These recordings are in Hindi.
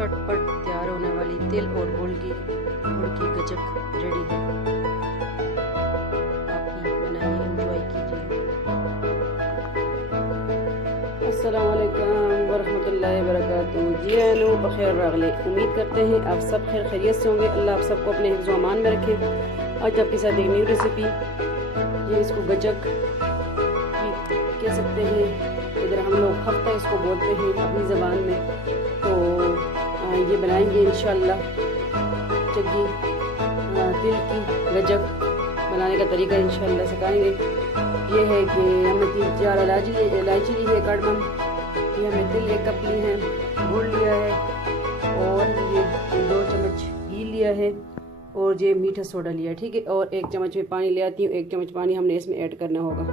झटपट तैयार होने वाली तिल और गुड़ की गजक रेडी है। आप भी बनाइए, एंजॉय कीजिए। अस्सलाम वालेकुम वरहमतुल्लाहि वबरकातुहू। जी आनू बखैर रागले। उम्मीद करते हैं आप सब खैर खैरियत से होंगे। अल्लाह आप सबको अपने हिफ्ज़ व अमान में रखे। आज आपके साथ एक न्यू रेसिपी, ये इसको गजक भी कह सकते हैं, इधर हम लोग खफ्ता इसको बोलते हैं अपनी ज़बान में। तो ये बनाएंगे इंशाल्लाह चक्की तिल की गजक। बनाने का तरीका इंशाल्लाह सिखाएंगे। ये है कि हमने 3-4 इलायची ली है, कड़म, ये हमने तिल 1 कप ली है, गुड़ लिया है और ये 2 चम्मच घी लिया है और ये मीठा सोडा लिया है। ठीक है, और 1 चम्मच में पानी ले आती हूँ। 1 चम्मच पानी हमने इसमें ऐड करना होगा।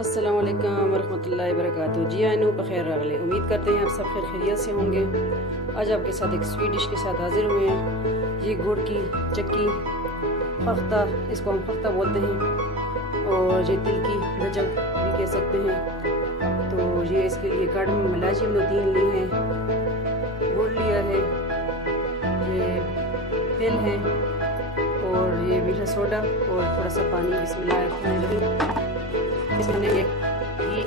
अस्सलाम वालेकुम वरहमतुल्लाहि वबरकातुहू। जी आनू बखैर रागले। उम्मीद करते हैं आप सब खैर खैरियत से होंगे। आज आपके साथ एक स्वीट डिश के साथ हाजिर हुए हैं। ये गुड़ की चक्की खफ्ता, इसको हम खफ्ता बोलते हैं, और ये तिल की गजक भी कह सकते हैं। तो ये इसके लिए कड़म इलायची हमने 3 ली हैं, गुड़ लिया है, ये तिल है और ये मीठा सोडा और थोड़ा सा पानी। बिस्मिल्लाह। इसमें हमने ये घी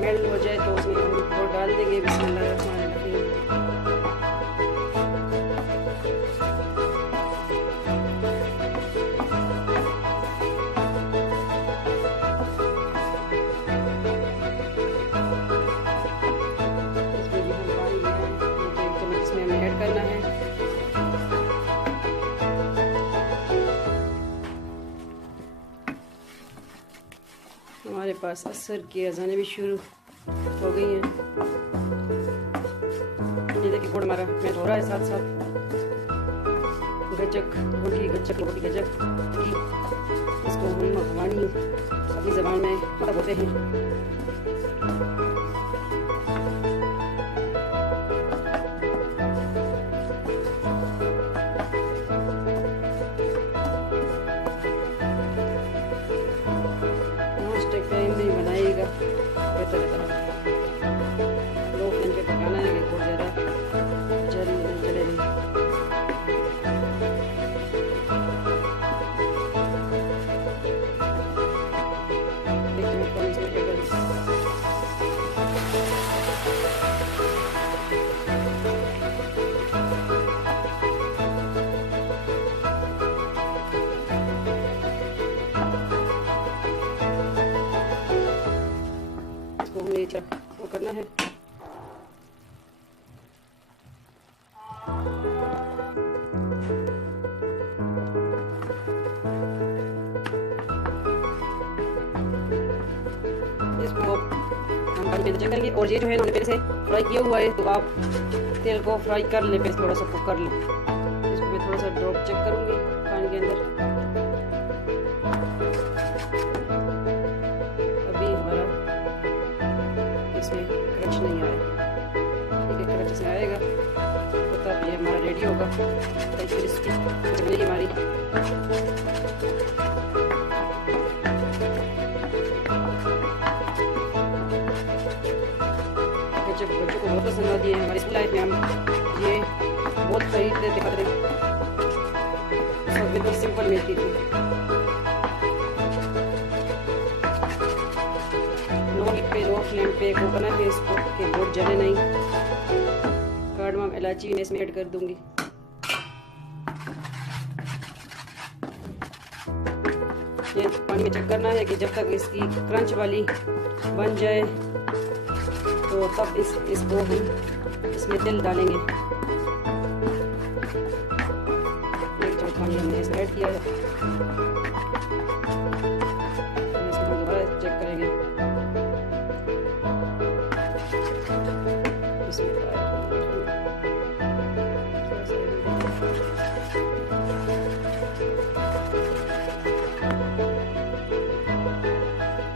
मेल्ट हो जाए तो उसमें हम गुड़ डाल देंगे। बिस्मिल्लाहिर्रहमानिर्रहीम। इसमें हमें ऐड करना है। हमारे पास असर की अज़ानें भी शुरू हो गई हैं। ये देखिए गुड़ हमारा मेल्ट हो रहा है, साथ साथ गजक, गुड़ की गजक की इसको हम अफगानी अपनी ज़बान में खफ्ता बोलते हैं। टाइम में बनाइएगा, बेहतर रहता है। लो फ्लेम पे पकाना है कि बहुत ज़्यादा जले नहीं। वो करना है। इसको हम पानी में चेक करेंगे। और ये जो है हमने पहले से फ्राई किया हुआ है, तो आप तेल को फ्राई कर ले, पहले थोड़ा सा कुक कर ले। इसको मैं थोड़ा सा ड्रॉप चेक करूँगी पानी के अंदर। अभी हमारा इसमें क्रंच नहीं आया। ठीक है, क्रंच से आएगा तो तब ये हमारा रेडी होगा। क्रिस्पी बनेगी हमारी। गजक बच्चों को बहुत पसंद आती है। हमारी स्कूल लाइफ में हम ये बहुत खरीदते थे, खाते थे। सब बिल्कुल सिंपल मिलती थी। लो फ्लेम पे को बना के इसको कि गुड़ जले नहीं। कार्डमम इलायची मैं इसमें ऐड कर दूंगी। ये पानी में चेक करना है कि जब तक इसकी क्रंच वाली बन जाए तो तब इसको हम इसमें तिल डालेंगे। 1 चम्मच पानी हमने इसमें ऐड किया है। इसको दोबारा चेक करेंगे।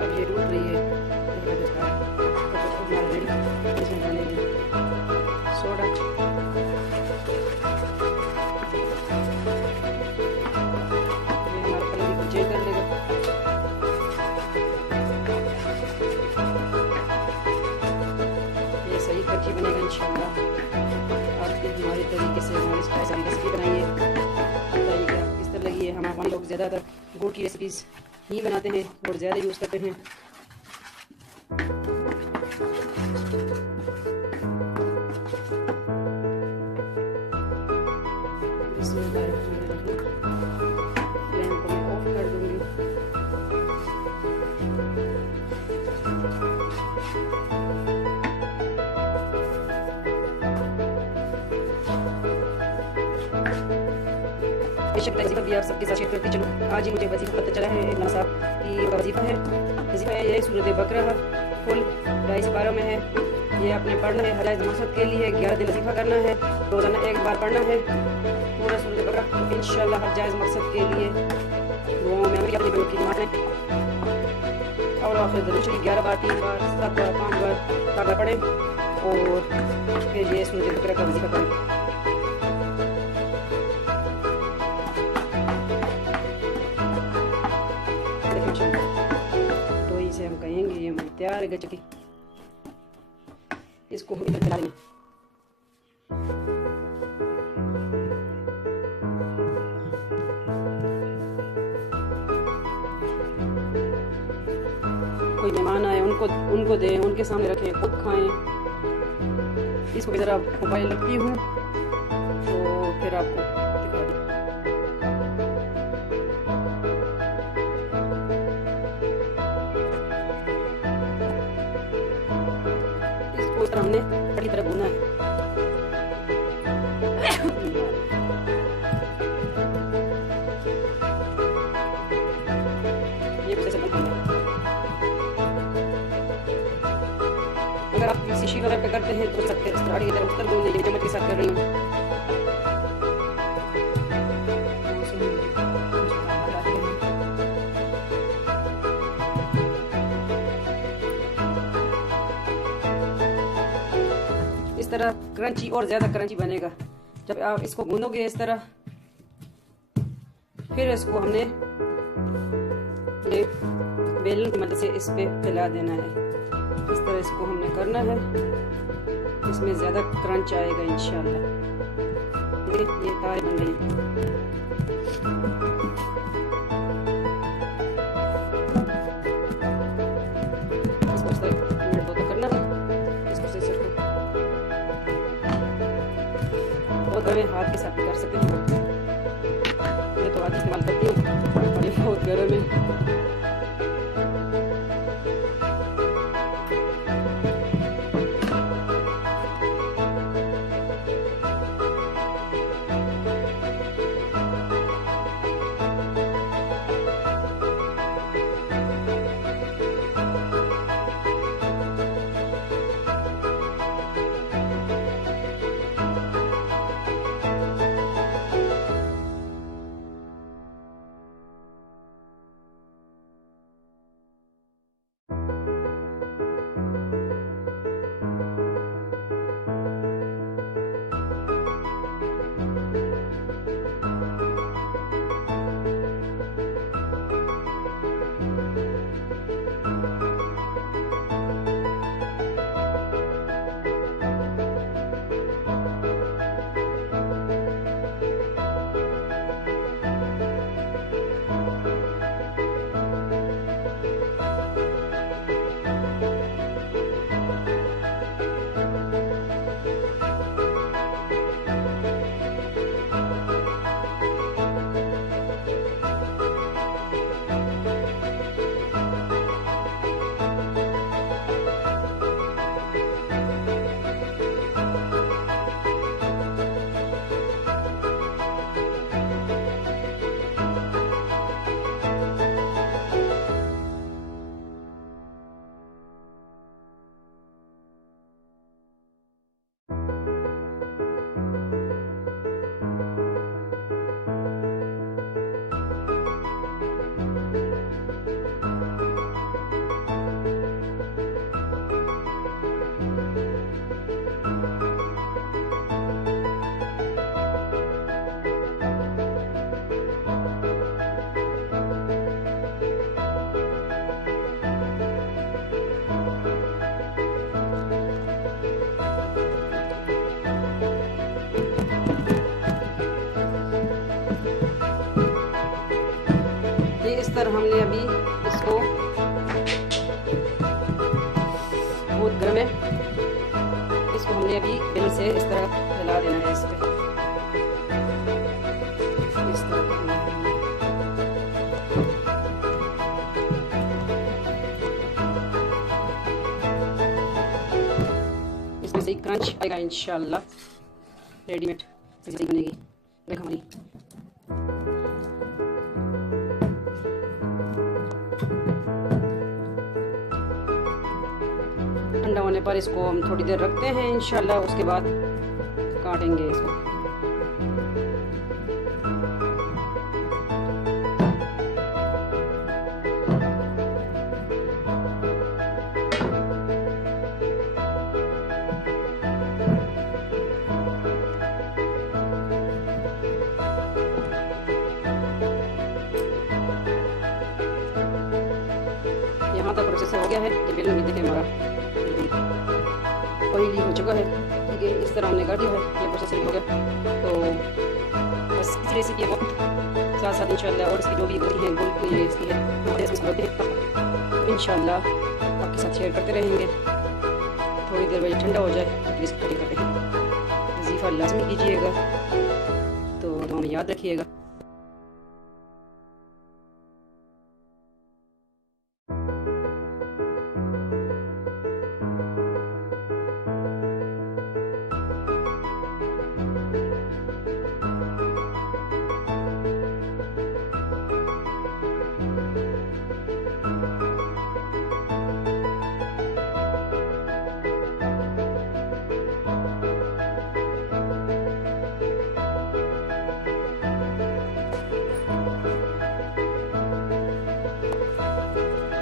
अब ये टूट रही है, इसमें डालेंगे सोडा। हमारा कलर को चेंज कर लेगा। ये सही कच्ची बनेगा इंशाल्लाह। इस तरह से रेसिपी बनाइए, बताइएगा किस तरह लगी है। हमारे लोग ज़्यादातर गुड़ की रेसिपीज़ ही बनाते हैं, गुड़ ज़्यादा यूज़ करते हैं। फ्लेम को मैं ऑफ कर दूंगी। बेशक वजीफा भी आप सबके साथ शेयर करती चलूँ। आज ही मुझे वजीफा पता चला है, इमरान साहब की वजीफा है। वजीफा है ये सूरत बकरा फुल 2.5 पारा में है। ये आपने पढ़ना है हजाज मकसद के लिए। 11 दिन वजीफा करना है, रोज़ाना एक बार पढ़ना है पूरा सूरत बकरा, तो इंशाल्लाह हजाज मकसद के लिए दुआओं में अपनी बहू की नमाज़ है। और आखिर दरूद शरीफ 11 बार, 3 बार, 7 बार, 5 बार पढ़ें और फिर ये सूरत बकरा का वजीफा करें। तो इसे हम कहेंगे ये तैयार है चकी। इसको हम इधर चला देंगे। कोई मेहमान आए उनको दें, उनके सामने रखें, खुद खाएं। इसको ज़रा मोबाइल रखती हूँ तो फिर आपको दिखा दूँ। इसको इस तरह हमने बड़ी तरह भूना है। ये कुछ ऐसे बनता है। अगर आप किसी शीट वगैरह पे करते हैं तो सकते हैं की तरफ उत्तर बोल दीजिए। चम्मच के साथ कर रही हूँ। इस तरह क्रंची और ज़्यादा क्रंची बनेगा जब आप इसको गूंदोगे इस तरह। फिर इसको हमने ये बेलन की मदद से इस पे फैला देना है। इस तरह इसको हमने करना है, इसमें ज़्यादा क्रंच आएगा इंशाल्लाह। ये तारे बन गई। इसको इस तरह मिनट दो तो करना है। इसको से सिर्फ बहुत गर्म हाथ के साथ भी कर सकते हैं। मैं तो हाथ इस्तेमाल करती हूँ और ये बहुत गर्म है। तरह हमने अभी इसको, बहुत गर्म है, इसको हमने अभी बेलन से इस तरह फैला देना है। इस पे इस तरह करना है। इसमें से क्रंच आएगा इंशाल्लाह। रेडीमेड सही बनेगी हमारी। ठंडा होने पर इसको हम थोड़ी देर रखते हैं इंशाल्लाह, उसके बाद काटेंगे इसको। यहाँ तक प्रोसेस हो गया है। ये बेलन भी देखें हमारा ऑयली हो चुका है। ठीक है, इस तरह हमने काट दिया है। ये प्रोसेस हो गया। तो बस इस रेसिपी को साथ साथ इंशाल्लाह और इसकी जो भी होती है गोल ये इसकी है इंशाल्लाह आपके साथ शेयर करते रहेंगे। थोड़ी देर बाद ठंडा हो जाए तो इसको रेडी करते हैं। वजीफ़ा लाजमी कीजिएगा, तो हमें याद रखिएगा।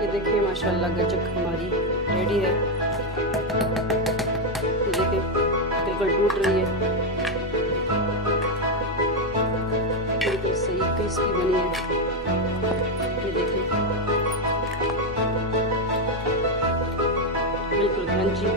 ये देखिए माशाल्लाह गजक हमारी रेडी है। ये देखिए बिल्कुल टूट रही है, बिल्कुल सही क्रिस्पी बनी है। ये देखिए बिल्कुल क्रंची।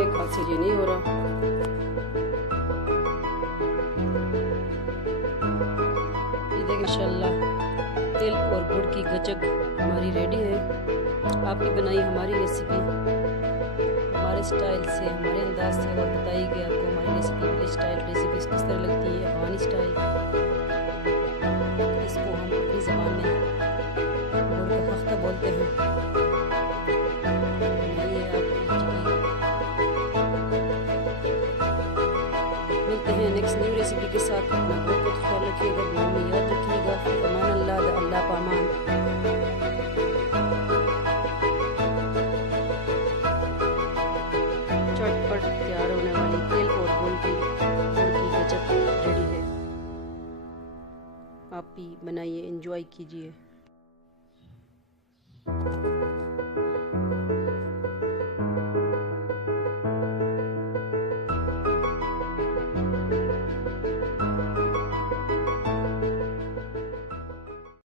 एक हाथ से ये नहीं हो रहा। ये देखिए इंशाल्लाह तिल और गुड़ की गचक हमारी रेडी है। आपकी बनाई हमारी रेसिपी हमारे स्टाइल से, हमारे अंदाज से और बताइए आपको हमारी रेसिपी विलेज स्टाइल रेसिपीज किस तरह लगती है, अफगानी स्टाइल। इसको हम अपनी ज़बान में गुड़ का खख्ता बोलते हैं। नेक्स्ट न्यू रेसिपी के साथ अपना बहुत बहुत ख्याल रखिएगा, दुआ में याद रखिएगा। अमान अल्लाह, अल्लाह पामान। चटपट तैयार होने वाली तेल और गुड़ की गचक रेडी है। आप भी बनाइए, एंजॉय कीजिए।